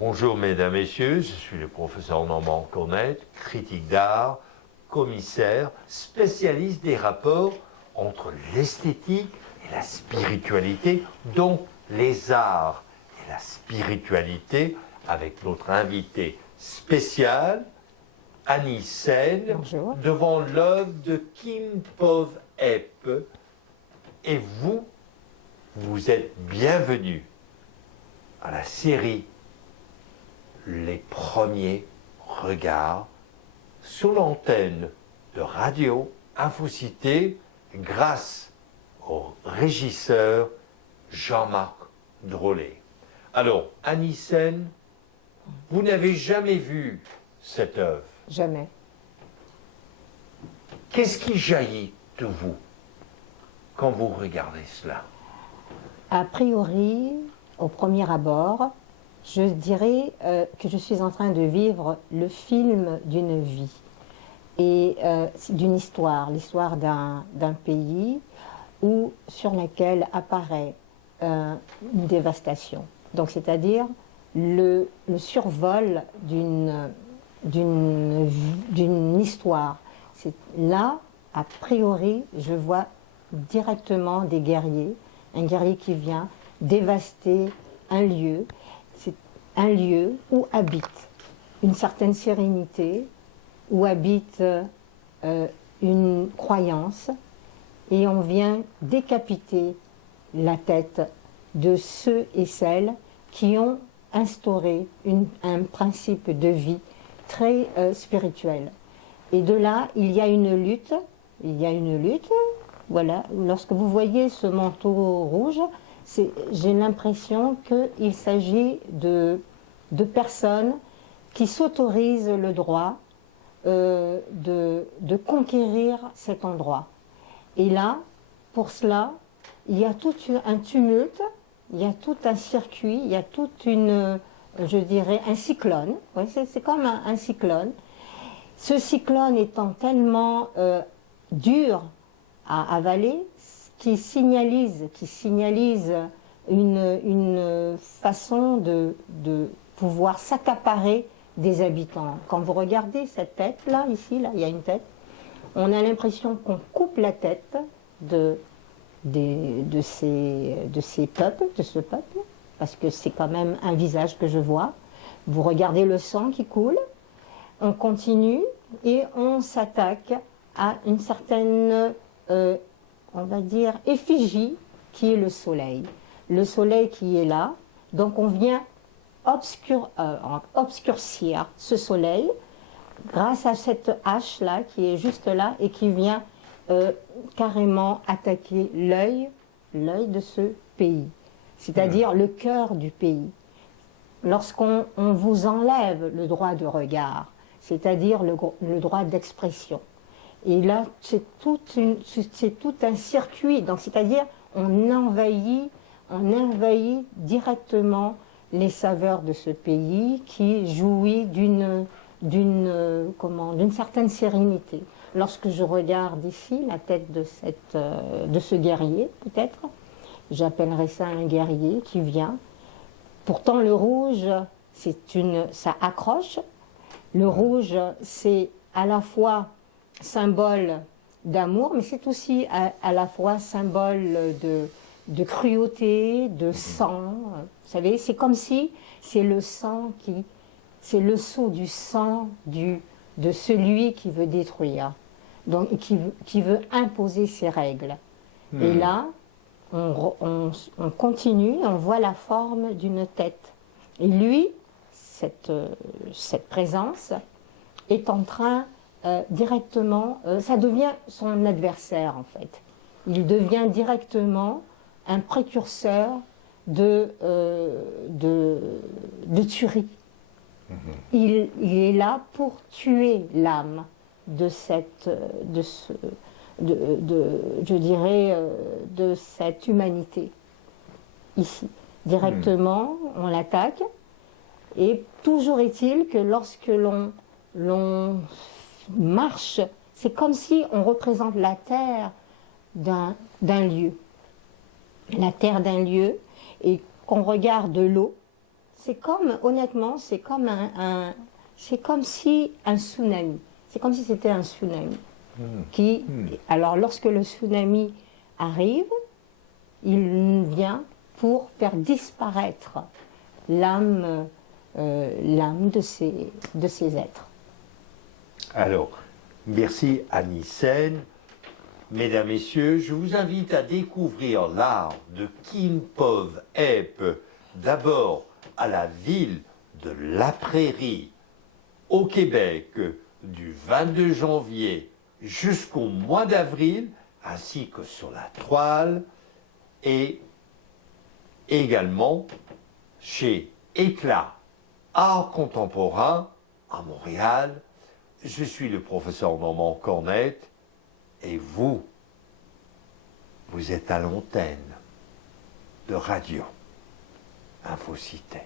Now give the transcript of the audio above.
Bonjour mesdames, messieurs, je suis le professeur Normand Cornette, critique d'art, commissaire, spécialiste des rapports entre l'esthétique et la spiritualité, donc les arts et la spiritualité, avec notre invité spécial, Annie Sen, Bonjour. devant l'œuvre de Kim Pov-Hep. Et vous, vous êtes bienvenue à la série Les premiers regards sur l'antenne de Radio Infocité grâce au régisseur Jean-Marc Drolet. Alors, Annie Sen, vous n'avez jamais vu cette œuvre. Jamais. Qu'est-ce qui jaillit de vous quand vous regardez cela? A priori, au premier abord, je dirais que je suis en train de vivre le film d'une vie et d'une histoire, l'histoire d'un pays sur laquelle apparaît une dévastation. Donc, c'est-à-dire le survol d'une histoire. Là, a priori, je vois directement des guerriers, un guerrier qui vient dévaster un lieu. C'est un lieu où habite une certaine sérénité, où habite une croyance, et on vient décapiter la tête de ceux et celles qui ont instauré un principe de vie très spirituel. Et de là, il y a une lutte, voilà. Lorsque vous voyez ce manteau rouge, j'ai l'impression qu'il s'agit de personnes qui s'autorisent le droit de conquérir cet endroit. Et là, pour cela, il y a tout un tumulte, il y a tout un circuit, il y a toute je dirais, un cyclone. Ouais, c'est comme un cyclone. Ce cyclone étant tellement dur à avaler, qui signalise une façon de pouvoir s'accaparer des habitants. Quand vous regardez cette tête-là, ici, là, il y a une tête, on a l'impression qu'on coupe la tête de ce peuple, parce que c'est quand même un visage que je vois. Vous regardez le sang qui coule, on continue et on s'attaque à une certaine, on va dire, effigie qui est le soleil. Le soleil qui est là, donc on vient obscurcir ce soleil grâce à cette hache-là qui est juste là et qui vient carrément attaquer l'œil de ce pays, c'est-à-dire le cœur du pays. Lorsqu'on vous enlève le droit de regard, c'est-à-dire le droit d'expression, et là c'est tout un circuit, donc c'est-à-dire on envahit directement les saveurs de ce pays qui jouit d'une certaine sérénité. Lorsque je regarde ici la tête de ce guerrier, peut-être, j'appellerais ça un guerrier qui vient. Pourtant le rouge, ça accroche. Le rouge, c'est à la fois symbole d'amour, mais c'est aussi à la fois symbole de cruauté, de sang. Vous savez, c'est comme si c'est le sang c'est le sceau du sang de celui qui veut détruire, donc qui veut imposer ses règles. Et là, on continue, on voit la forme d'une tête. Et lui, cette présence, est en train directement, ça devient son adversaire en fait. Il devient directement un précurseur de tuerie. Il est là pour tuer l'âme de cette humanité. Ici, directement, on l'attaque. Et toujours est-il que lorsque l'on marche, c'est comme si on représente la terre d'un lieu. La terre d'un lieu, et qu'on regarde l'eau, C'est comme, honnêtement, c'est comme si un tsunami. C'est comme si c'était un tsunami. Alors, lorsque le tsunami arrive, il vient pour faire disparaître l'âme de ces êtres. Alors, merci Annie Sen. Mesdames, Messieurs, je vous invite à découvrir l'art de Kim Pov Ep, d'abord à la ville de La Prairie, au Québec, du 22 janvier jusqu'au mois d'avril, ainsi que sur la toile, et également chez Éclat Art Contemporain à Montréal. Je suis le professeur Normand Cornette et vous êtes à l'antenne de Radio Infocité.